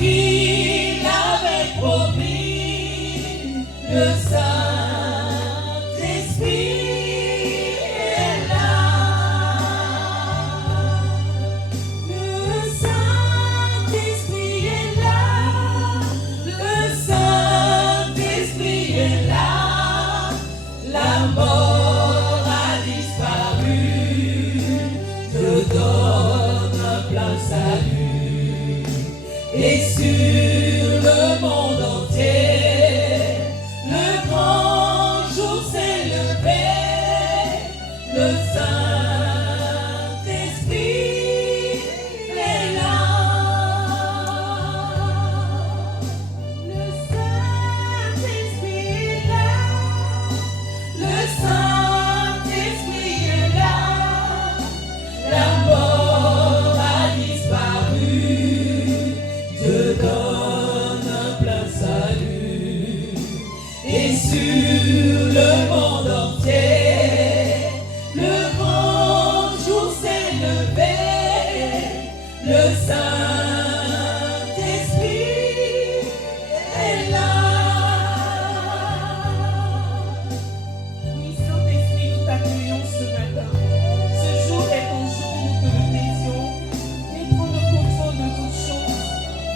qu'il avait promis, le Saint-Esprit est là. Le Saint-Esprit est là. Le Saint-Esprit est là. La mort a disparu. Je donne un plein salut. Et sur le monde entier, le grand jour s'est levé. Le Saint-Esprit est là. Le Saint-Esprit est là. Le Saint-Esprit est là. La mort a disparu. Dieu donne un plein salut. Et sur le monde entier, le grand jour s'est levé. Le Saint-Esprit est là. Oui, Saint-Esprit, nous t'accueillons ce matin. Ce jour est ton jour, nous te le dédions. Viens prendre le contrôle de toutes choses.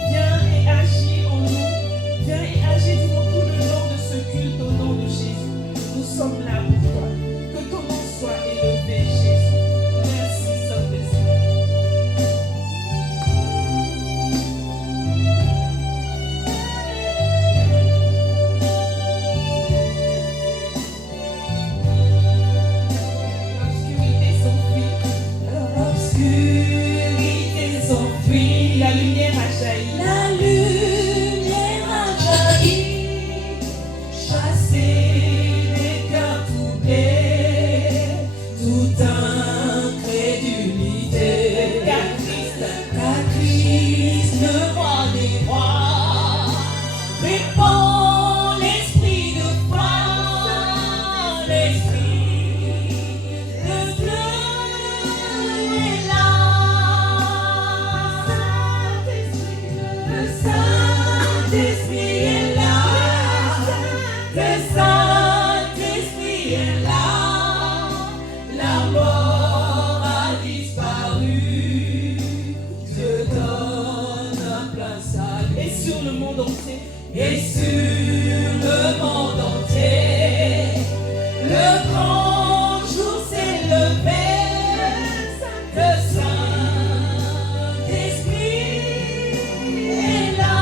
Viens et agis en nous. Viens et agis durant tout le long de ce culte au nom de Jésus. Nous sommes là pour toi. Que ton nom soit élevé, Jésus. Merci, Saint-Esprit. L'obscurité s'enfuit. L'obscurité s'enfuit. La lumière a jailli. La lumière a jailli. Chasser les cœurs troublés. Toute incrédulité. Car Christ, le roi des rois, répand l'esprit de foi, l'esprit de Dieu est là. Le Saint-Esprit est là. Le Saint-Esprit est là. La mort a disparu. Dieu donne un plein salut. et sur le monde entier, Et sur le monde entier, le grand jour s'est levé. Le Saint-Esprit est là.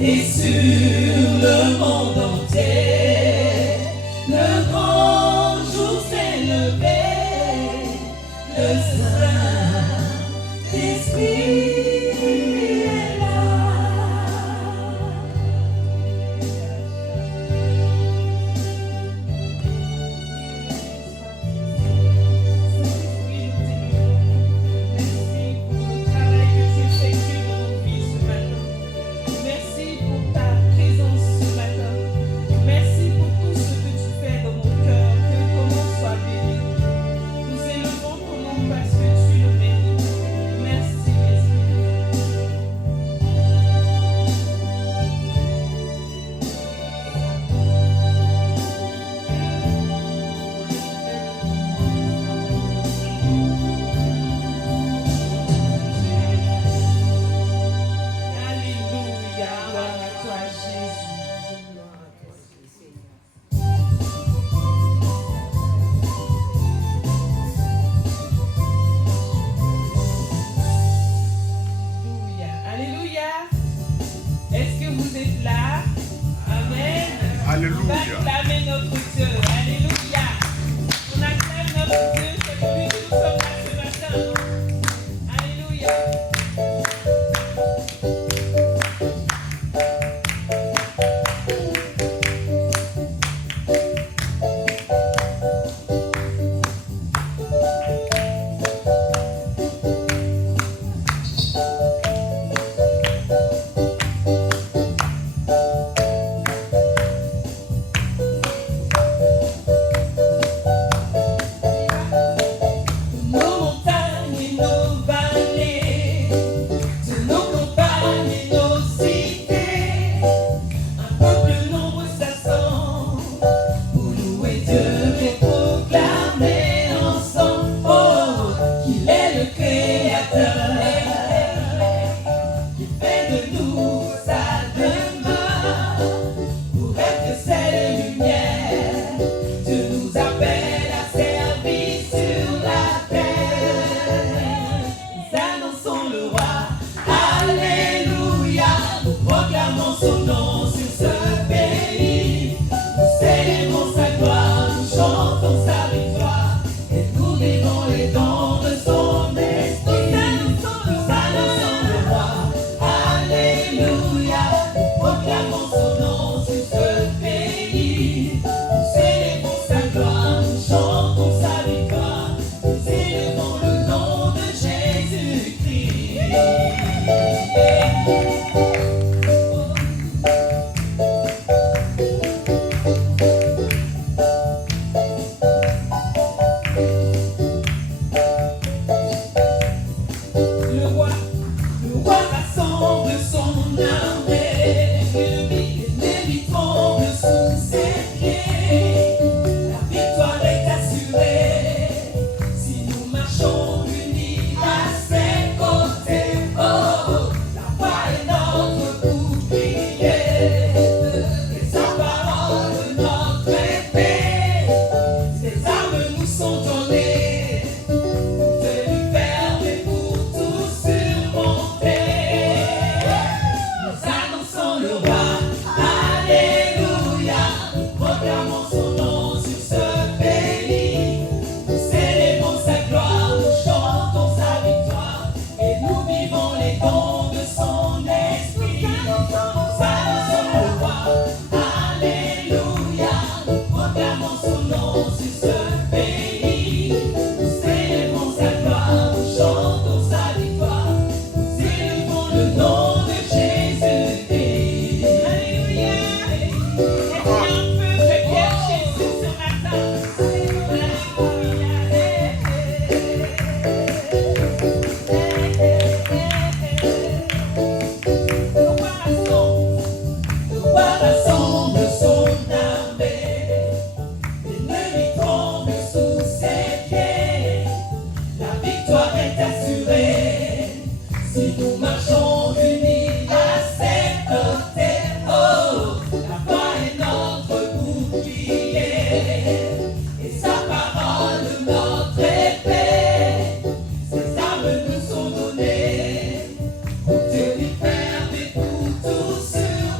et sur le monde entier. Le grand jour s'est levé, le Saint-Esprit est là. Merci pour ta présence ce matin. Merci pour tout ce que tu fais dans mon cœur. Que ton nom soit béni. Nous élevons ton nom parce que tu le mérites. Merci, Alléluia. Gloire à toi, Jésus. Alléluia. Alléluia. Est-ce que vous êtes là? Amen. On va Alléluia. acclamer notre Dieu. Alléluia. On acclame notre Dieu. C'est pour lui que nous sommes là ce matin. Alléluia. Nos montagnes et nos vallées, de nos campagnes et nos cités, un peuple nombreux s'assemble pour louer Dieu et proclamer ensemble, oh, qu'il est le Créateur, qui fait de nous sa demeure, pour être cette lumière. Dieu nous appelle à servir sur la terre. Nous annonçons le roi, alléluia. Nous proclamons son nom sur ce pays. Nous célébrons sa gloire, nous chantons sa victoire, et nous vivons les dons de son esprit. Nous annonçons le roi, alléluia. Nous proclamons son nom sur ce pays. Nous célébrons sa gloire, nous chantons sa victoire, nous élevons le nom de Jésus-Christ. Le roi rassemble son armée, les tremblent sous ses pieds. La victoire est assurée si nous marchons unis à ses côtés. Oh, la foi est notre bouclier, et sa parole notre épée. Ses armes nous sont données pour tenir ferme et pour tout surmonter. Nous annonçons le roi, alléluia. Nous proclamons son nom sur ce pays. Nous célébrons sa gloire, nous chantons sa victoire, et nous vivons les dons de son esprit. Nous annonçons le roi, alléluia. Nous proclamons son nom sur ce pays. Nous célébrons sa gloire, nous chantons sa victoire, nous élevons le nom de Jésus-Christ. Alléluia. Est-ce qu'il y a un peuple qui aime Jésus ce matin? Alléluia. Le roi rassemble son armée, l'ennemi tremble sous ses pieds. La victoire est assurée si nous marchons unis à ses côtés. Oh, la foi est notre bouclier, et sa parole notre épée. Ses armes nous sont données pour tenir ferme et pour tout surmonter.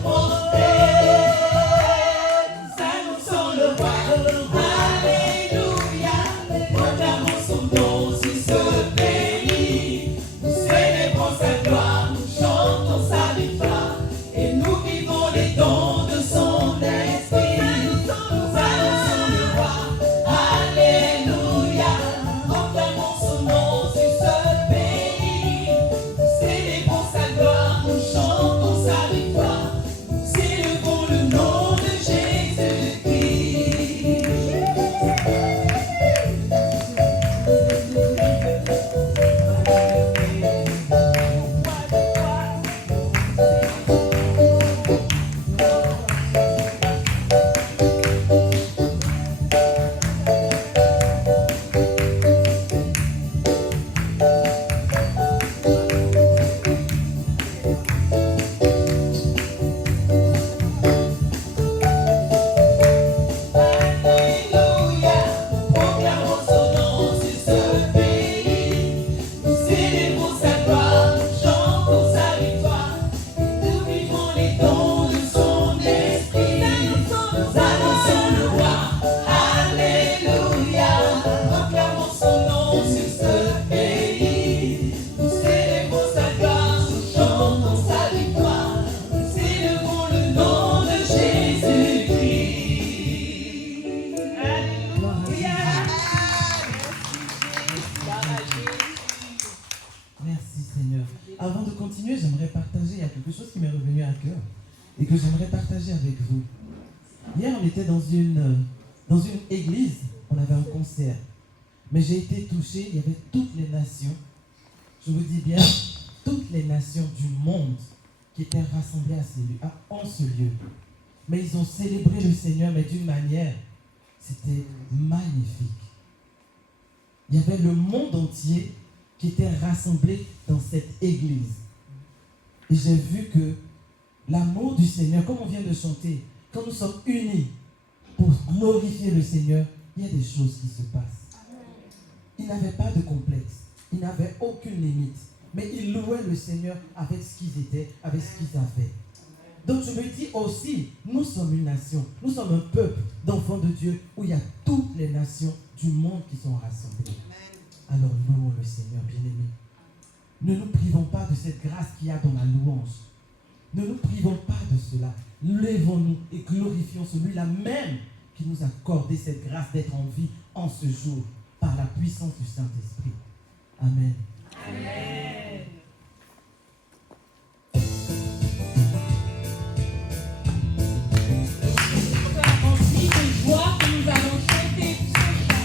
continuer, j'aimerais partager. Il y a quelque chose qui m'est revenu à cœur et que j'aimerais partager avec vous. Hier, on était dans une église, on avait un concert. Mais j'ai été touché, il y avait toutes les nations, je vous dis bien, toutes les nations du monde qui étaient rassemblées en ce lieu. Mais ils ont célébré le Seigneur, mais d'une manière, c'était magnifique. Il y avait le monde entier qui était rassemblé dans cette église. Et j'ai vu que l'amour du Seigneur, comme on vient de chanter, quand nous sommes unis pour glorifier le Seigneur, il y a des choses qui se passent. Ils n'avaient pas de complexe, ils n'avaient aucune limite, mais ils louaient le Seigneur avec ce qu'ils étaient, avec ce qu'ils avaient. Donc je me dis aussi, nous sommes une nation, nous sommes un peuple d'enfants de Dieu où il y a toutes les nations du monde qui sont rassemblées. Alors louons le Seigneur, bien-aimés. Ne nous privons pas de cette grâce qu'il y a dans la louange. Ne nous privons pas de cela. Lèvons-nous et glorifions celui-là même qui nous a accordé cette grâce d'être en vie en ce jour par la puissance du Saint-Esprit. Amen. Amen. Rempli de joie que nous allons chanter ce chant.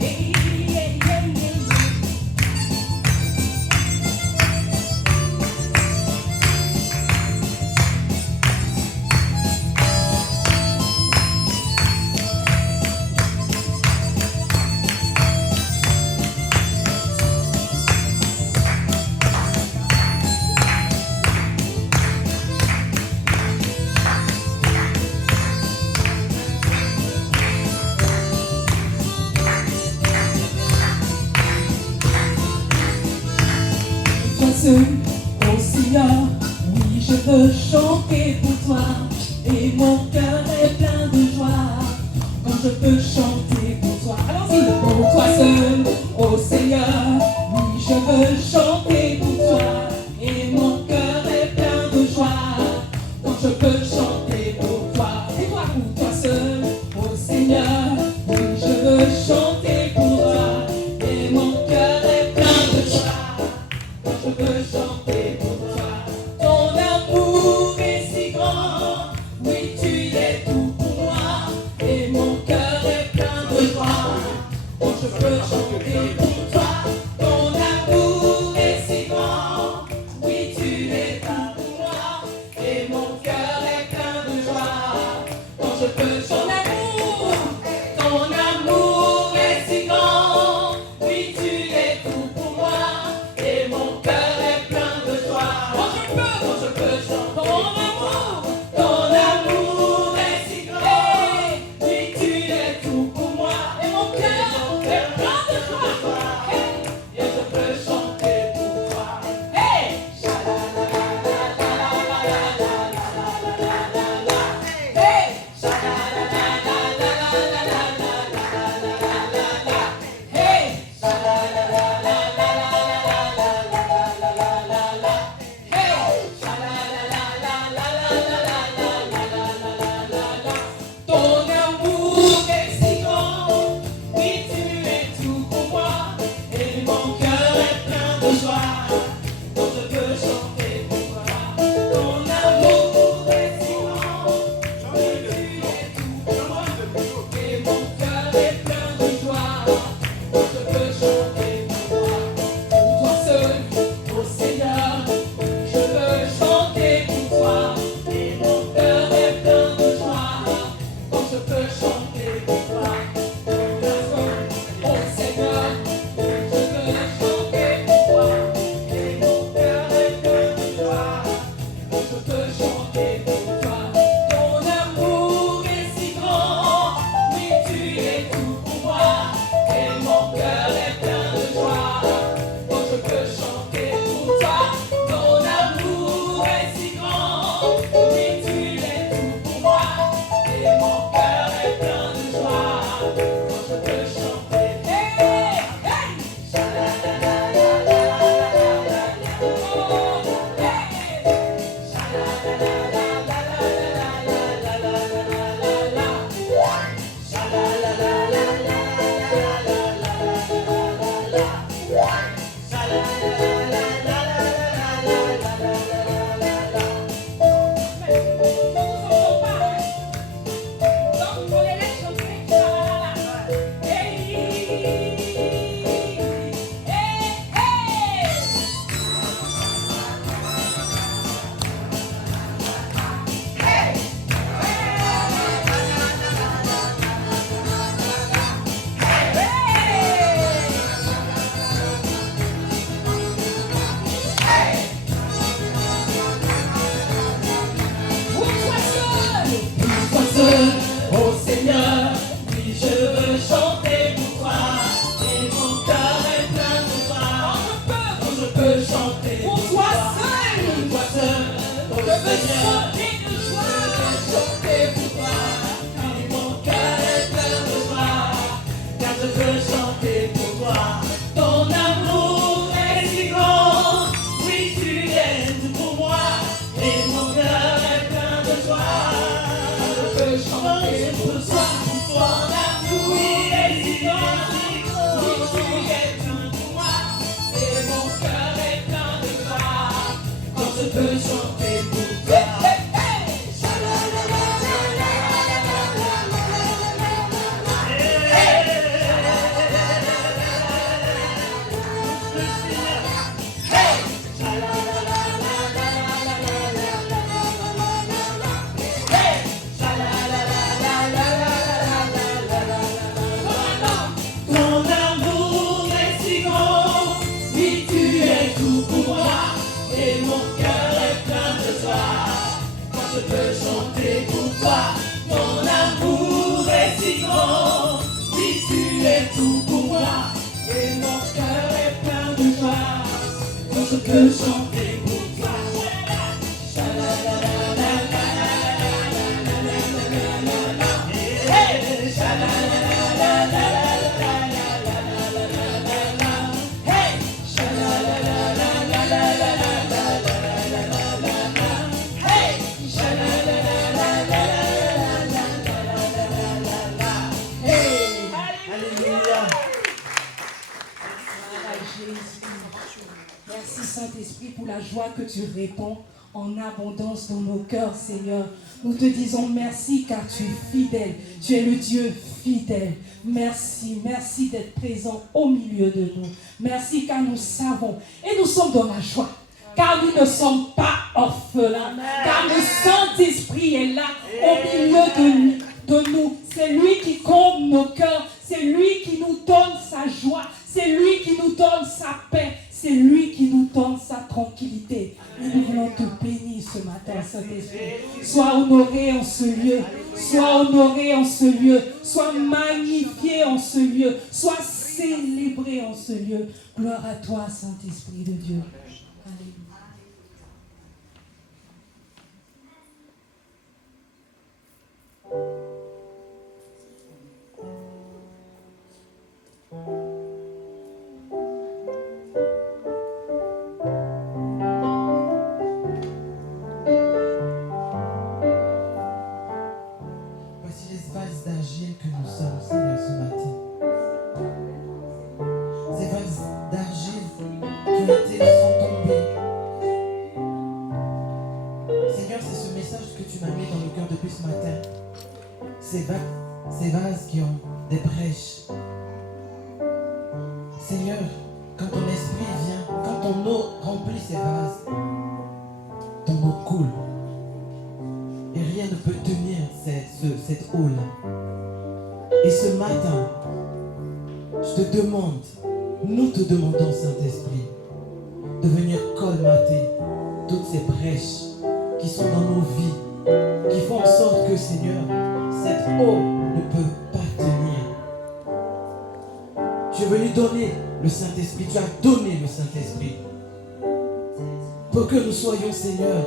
Yeah, yeah, yeah, yeah, yeah. veux chanter de joie. Je veux chanter pour toi. Et mon cœur est plein de joie. Car je veux chanter pour toi. Ton amour est si grand. Oui, tu es tout pour moi. Et mon cœur est plein de joie. Je veux chanter pour toi. Ton amour est si grand. Oui, tu es tout pour moi. Et mon cœur est plein de joie. Quand je veux chanter pour toi. Ton amour est si grand, oui tu es tout pour moi, et mon cœur est plein de joie. Quand je peux chanter pour toi, ton amour est si grand, oui tu es tout pour moi, et mon cœur est plein de joie. Quand je peux chanter pour toi. Alléluia. Merci Saint-Esprit pour la joie que tu répands en abondance dans nos cœurs, Seigneur. Nous te disons merci car tu es fidèle. Tu es le Dieu fidèle. Merci, merci d'être présent au milieu de nous. Merci car nous savons et nous sommes dans la joie. Car nous ne sommes pas orphelins. Car le Saint-Esprit est là au milieu de nous. C'est lui qui comble nos cœurs. C'est lui qui nous donne sa joie. C'est lui qui nous donne sa paix. C'est lui qui nous donne sa tranquillité. Et nous voulons te bénir ce matin, Saint-Esprit. Sois honoré en ce lieu. Sois honoré en ce lieu. Sois magnifié en ce lieu. Sois célébré en ce lieu. Gloire à toi, Saint-Esprit de Dieu. Alléluia. Voici les vases d'argile que nous sommes, Seigneur, ce matin. Ces vases d'argile qui sont tombés. Seigneur, c'est ce message que tu m'as mis dans le cœur depuis ce matin. Ces vases qui ont des brèches. Seigneur, quand ton esprit vient, quand ton eau remplit ces vases, ton eau coule. Et rien ne peut tenir cette eau-là. Et ce matin, je te demande, nous te demandons, Saint-Esprit, de venir colmater toutes ces brèches qui sont dans nos vies, qui font en sorte que, Seigneur, cette eau ne peut pas tenir. Tu es venu donner le Saint-Esprit, tu as donné le Saint-Esprit pour que nous soyons, Seigneur,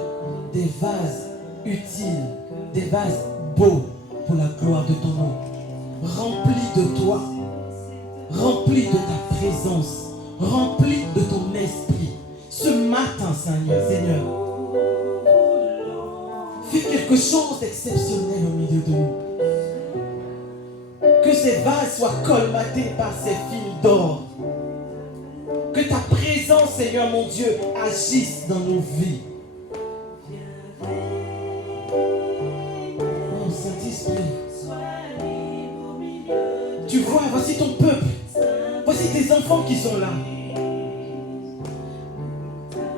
des vases utiles, des vases beaux pour la gloire de ton nom, remplis de toi, remplis de ta présence, remplis de ton esprit. Ce matin, Seigneur, fais quelque chose d'exceptionnel au milieu de nous. Que ces vases soient colmatés par ces fils d'or. Que ta présence, Seigneur mon Dieu, agisse dans nos vies. Oh Saint-Esprit, tu vois, voici ton peuple. Voici tes enfants qui sont là.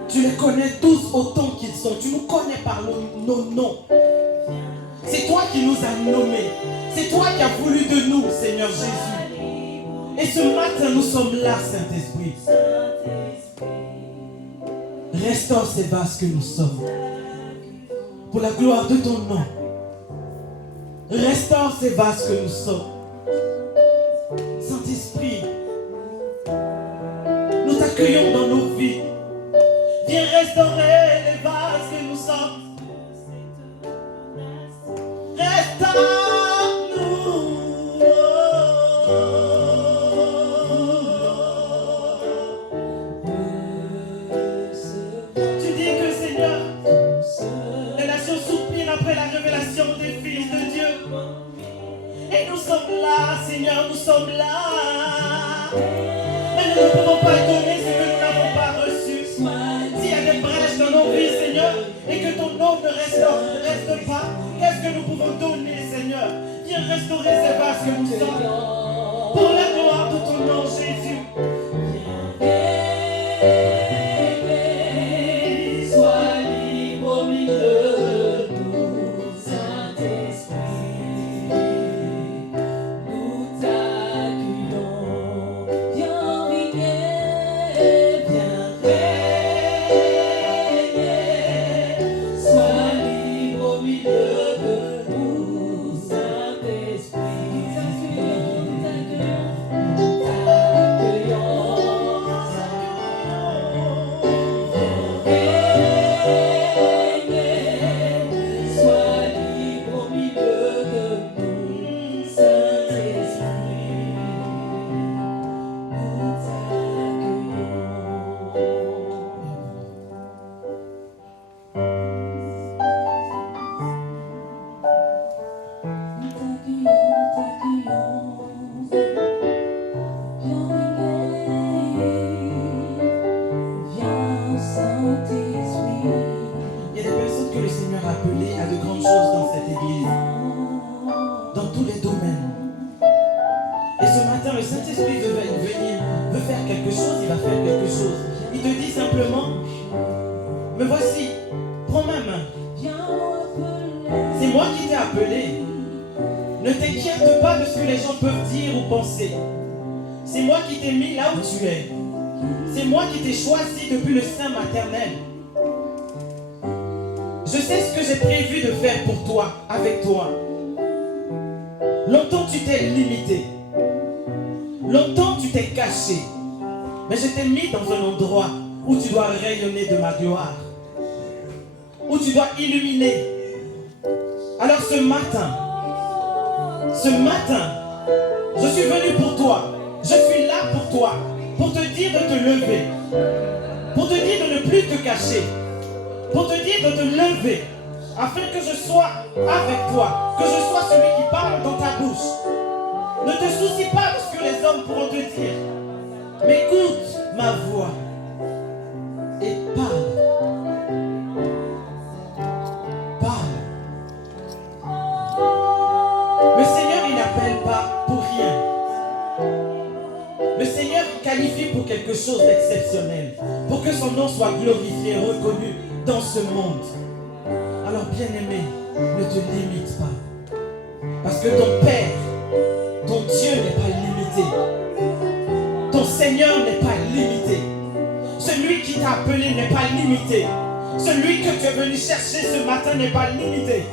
Tu les connais tous autant qu'ils sont. Tu nous connais par nos noms. C'est toi qui nous as nommés. C'est toi qui as voulu de nous, Seigneur Jésus. Et ce matin, nous sommes là, Saint-Esprit. Restaure ces vases que nous sommes. Pour la gloire de ton nom. Restaure ces vases que nous sommes. Saint-Esprit, nous t'accueillons dans nos vies. Viens restaurer les vases que nous sommes. Seigneur, nous sommes là. Mais nous ne pouvons pas donner ce que nous n'avons pas reçu. S'il y a des brèches dans nos vies, Seigneur, et que ton nom ne reste pas, qu'est-ce que nous pouvons donner, Seigneur? Viens restaurer ces vases que nous sommes. Pour la gloire de ton nom, Jésus. Sois libre au milieu de nous, Saint-Esprit. Nous t'accueillons. Viens régner, viens régner. Sois libre au milieu de nous, Saint-Esprit. Nous t'accueillons, nous t'accueillons. Sois libre au milieu de nous, Saint-Esprit. Nous Il y a des personnes que le Seigneur a appelées à de grandes choses dans cette église, dans tous les domaines. Et ce matin, le Saint-Esprit veut venir, veut faire quelque chose, il va faire quelque chose. Il te dit simplement, me voici, prends ma main. C'est moi qui t'ai appelé. Ne t'inquiète pas de ce que les gens peuvent dire ou penser. C'est moi qui t'ai mis là où tu es. C'est moi qui t'ai choisi depuis le sein maternel. Je sais ce que j'ai prévu de faire pour toi, avec toi. Longtemps tu t'es limité. Longtemps tu t'es caché. Mais je t'ai mis dans un endroit où tu dois rayonner de ma gloire. Où tu dois illuminer. Alors ce matin, je suis venu pour toi. Je suis là pour toi. Pour te dire de te lever. Pour te dire de ne plus te cacher. Pour te dire de te lever. Afin que je sois avec toi. Que je sois celui qui parle dans ta bouche. Ne te soucie pas de ce que les hommes pourront te dire. Mais écoute ma voix. Et parle. Le Seigneur, il n'appelle pas pour rien. Le Seigneur qualifie pour quelque chose d'exceptionnel. Pour que son nom soit glorifié, reconnu dans ce monde. Alors, bien-aimé, ne te limite pas. Parce que ton Père, ton Dieu n'est pas limité. Ton Seigneur n'est pas limité. Celui qui t'a appelé n'est pas limité. Celui que tu es venu chercher ce matin n'est pas limité.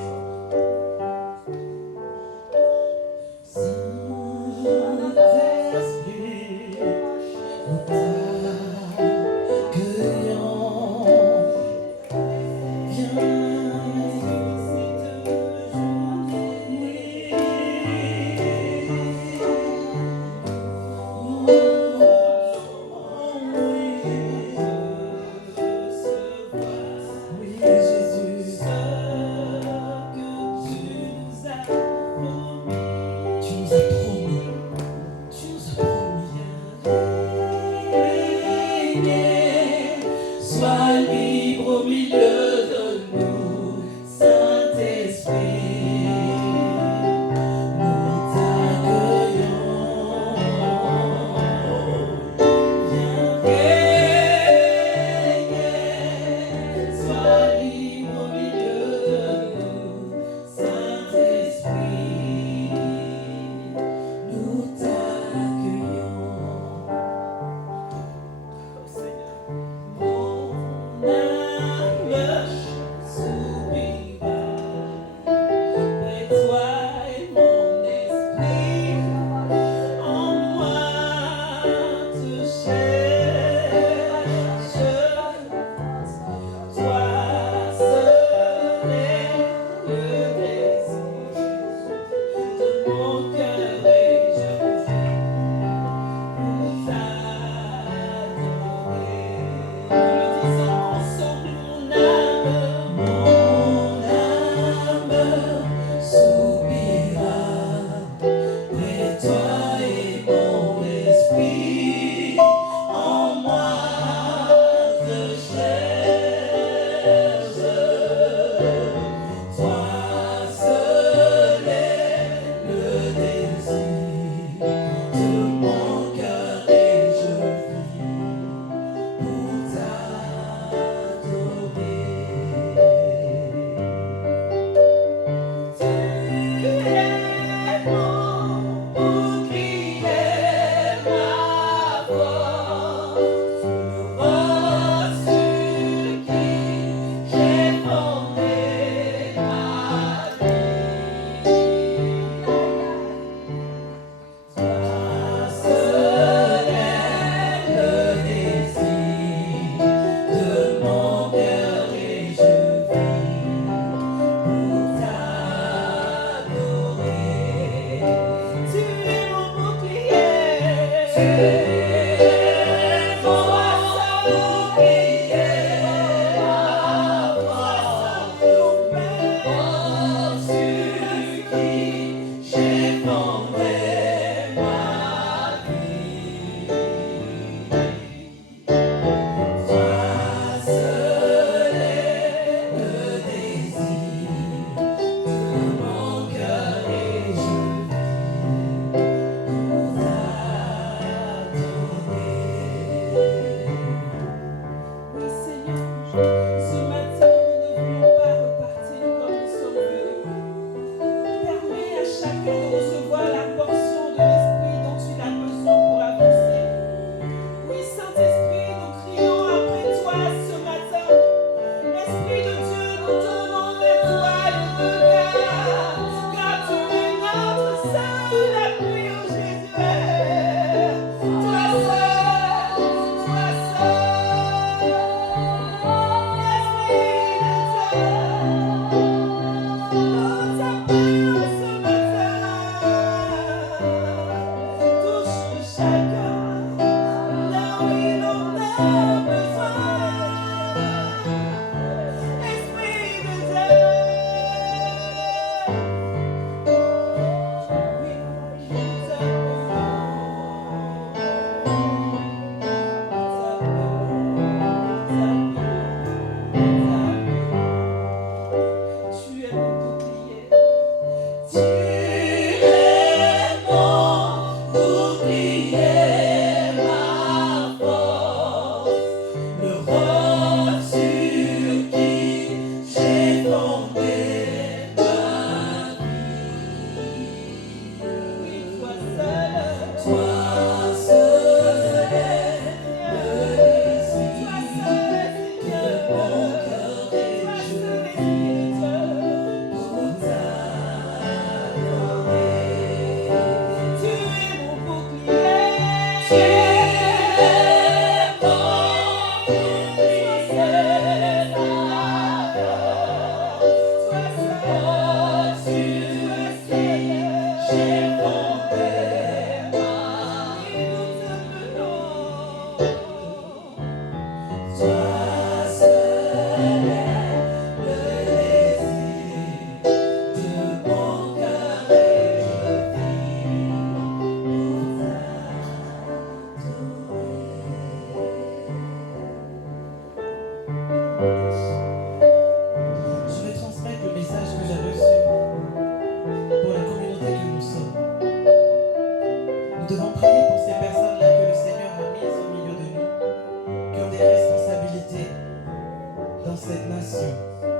cette nation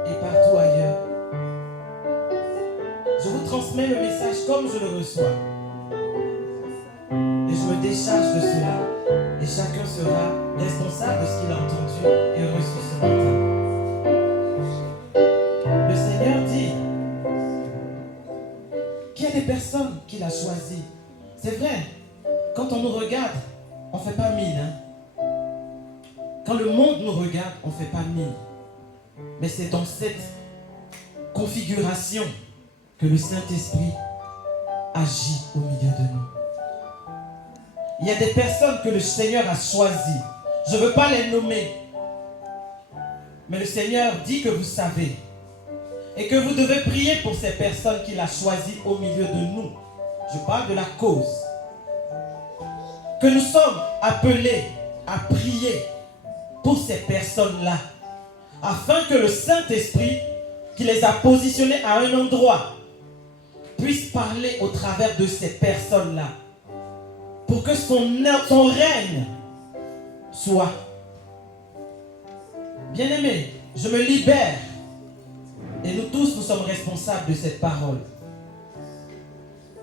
et partout ailleurs. Je vous transmets le message comme je le reçois. Et je me décharge de cela. Et chacun sera responsable de ce qu'il a entendu et reçu ce matin. Le Seigneur dit qu'il y a des personnes qu'il a choisies. C'est vrai, quand on nous regarde, on ne fait pas mine. Hein? Quand le monde nous regarde, on ne fait pas mine. Mais c'est dans cette configuration que le Saint-Esprit agit au milieu de nous. Il y a des personnes que le Seigneur a choisies. Je ne veux pas les nommer. Mais le Seigneur dit que vous savez. Et que vous devez prier pour ces personnes qu'il a choisies au milieu de nous. Je parle de la cause. Que nous sommes appelés à prier pour ces personnes-là. Afin que le Saint-Esprit, qui les a positionnés à un endroit, puisse parler au travers de ces personnes-là. Pour que son règne soit. Bien-aimés, je me libère. Et nous tous, nous sommes responsables de cette parole.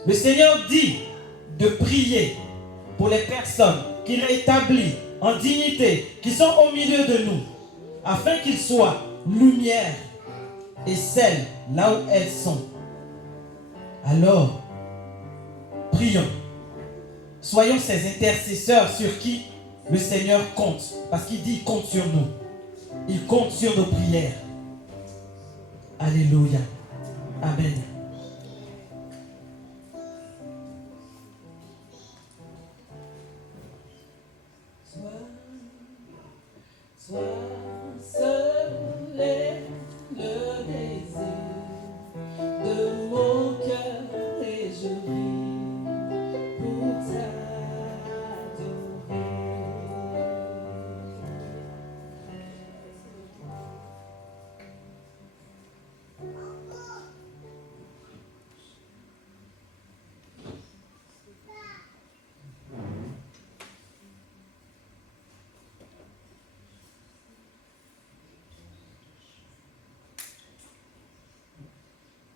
Le Seigneur dit de prier pour les personnes qu'il a établies en dignité, qui sont au milieu de nous, afin qu'ils soient lumière et sel là où elles sont. Alors, prions. Soyons ces intercesseurs sur qui le Seigneur compte. Parce qu'il dit qu'il compte sur nous. Il compte sur nos prières. Alléluia. Amen. Toi seul est le désir de mon cœur et je vis pour t'adorer.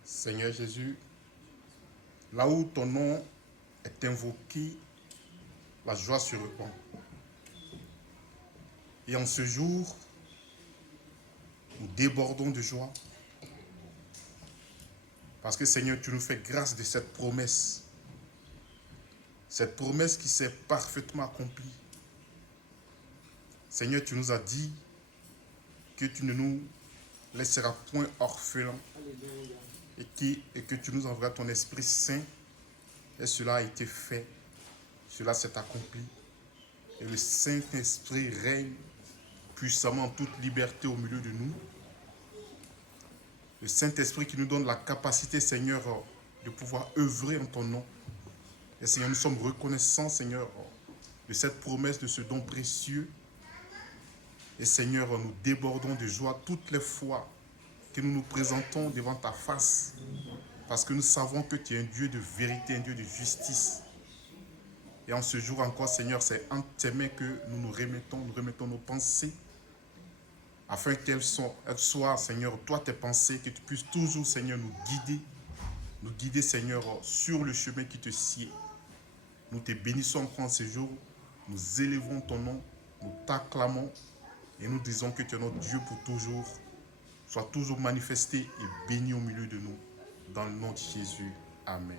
Seigneur Jésus, là où ton nom est invoqué, la joie se répand. Et en ce jour, nous débordons de joie. Parce que Seigneur, tu nous fais grâce de cette promesse. Cette promesse qui s'est parfaitement accomplie. Seigneur, tu nous as dit que tu ne nous laisseras point orphelins. Et que tu nous enverras ton Esprit Saint. Et cela a été fait. Cela s'est accompli. Et le Saint-Esprit règne puissamment en toute liberté au milieu de nous. Le Saint-Esprit qui nous donne la capacité, Seigneur, de pouvoir œuvrer en ton nom. Et Seigneur, nous sommes reconnaissants, Seigneur, de cette promesse, de ce don précieux. Et Seigneur, nous débordons de joie toutes les fois que nous nous présentons devant ta face, parce que nous savons que tu es un Dieu de vérité, un Dieu de justice. Et en ce jour encore, Seigneur, c'est entre tes mains que nous remettons nos pensées, afin qu'elles soient, Seigneur, toi tes pensées, que tu puisses toujours, Seigneur, nous guider, Seigneur, sur le chemin qui te sied. Nous te bénissons encore en ce jour, nous élevons ton nom, nous t'acclamons, et nous disons que tu es notre Dieu pour toujours. Sois toujours manifesté et béni au milieu de nous. Dans le nom de Jésus. Amen.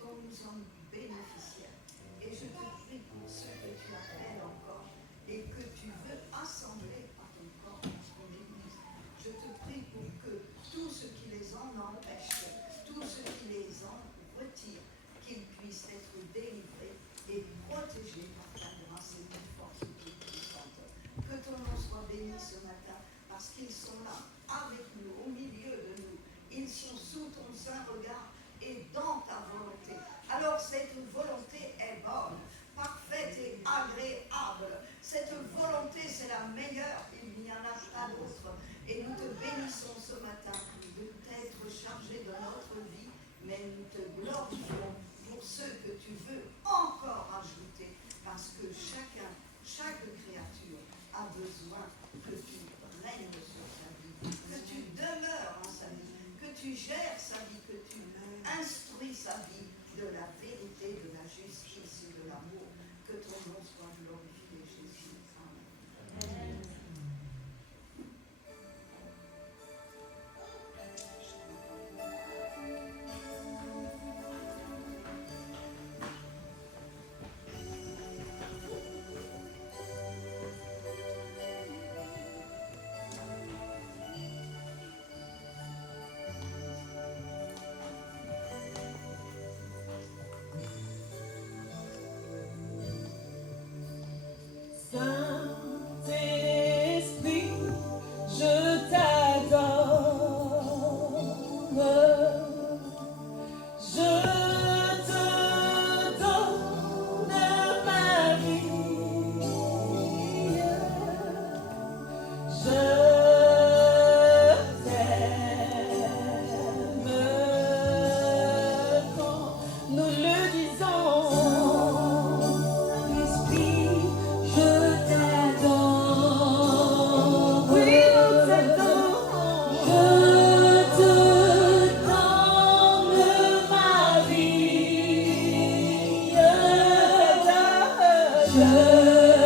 Dont nous sommes bénéficiaires. Et je te prie pour ceux que tu appelles encore et que tu veux assembler par ton corps dans ton église. Je te prie pour que tout ce qui les en empêche, tout ce qui les en retire, qu'ils puissent être délivrés et protégés par ta grâce et ta force toute puissante. Que ton nom soit béni ce matin parce qu'ils sont là avec nous, au milieu de nous. Ils sont sous ton saint regard et dans ta volonté. Alors cette volonté est bonne, parfaite et agréable. Cette volonté, c'est la meilleure, il n'y en a pas d'autre. Et nous te bénissons ce matin de t'être chargé de notre vie, mais nous te glorifions pour ce que tu veux encore ajouter veux